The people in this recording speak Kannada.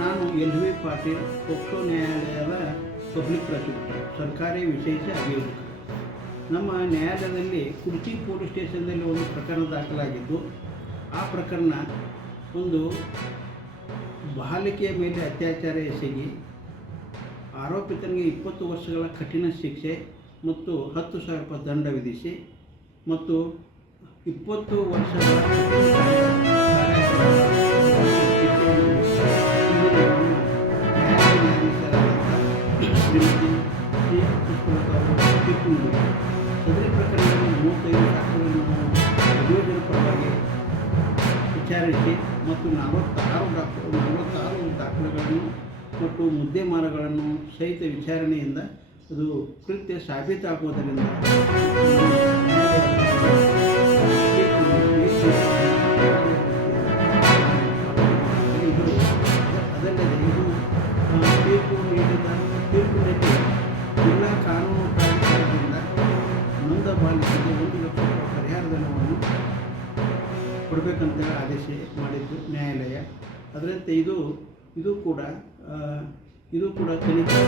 ನಾನು ಎಲ್ ವಿ ಪಾಟೀಲ್, ಪೋಕ್ಸೋ ನ್ಯಾಯಾಲಯದ ಪಬ್ಲಿಕ್ ಪ್ರಾಸಿಕ್ಯೂಟರ್, ಸರ್ಕಾರಿ ವಿಶೇಷ ಅಭಿಯೋಜಕ. ನಮ್ಮ ನ್ಯಾಯಾಲಯದಲ್ಲಿ ಕುರ್ಚಿ ಪೊಲೀಸ್ ಸ್ಟೇಷನ್ದಲ್ಲಿ ಒಂದು ಪ್ರಕರಣ ದಾಖಲಾಗಿದ್ದು, ಆ ಪ್ರಕರಣ ಒಂದು ಬಾಲಿಕೆಯ ಮೇಲೆ ಅತ್ಯಾಚಾರ ಎಸಗಿ ಆರೋಪಿತನಿಗೆ 20 ವರ್ಷಗಳ ಕಠಿಣ ಶಿಕ್ಷೆ ಮತ್ತು 10,000 ರೂಪಾಯಿ ದಂಡ ವಿಧಿಸಿ ಮತ್ತು 20 ವರ್ಷಗಳ ಸದರಿ ಪ್ರಕರಣದಲ್ಲಿ 35 ದಾಖಲೆಗಳನ್ನು ಅಭಿಯೋಜನೆ ಪರವಾಗಿ ವಿಚಾರಿಸಿ ಮತ್ತು 46 ದಾಖಲೆಗಳನ್ನು ಮತ್ತು ಮುದ್ದೆಮಾರಗಳನ್ನು ಸಹಿತ ವಿಚಾರಣೆಯಿಂದ ಅದು ಕೃತ್ಯ ಸಾಬೀತಾಗುವುದರಿಂದ ಅದಲ್ಲದೆ ಇದು ತೀರ್ಪಿನಲ್ಲಿ ಜಿಲ್ಲಾ ಕಾನೂನು ಪ್ರಾಧಿಕಾರದಿಂದ ನೊಂದ ಬಾಲಿಕೆಗೆ 1 ಲಕ್ಷ ರೂಪಾಯಿ ಪರಿಹಾರ ಧನವನ್ನು ಕೊಡಬೇಕಂತ ಆದೇಶ ಮಾಡಿದ್ದು ನ್ಯಾಯಾಲಯ. ಅದರಂತೆ ಇದು ಕೂಡ ತನಿಖಾ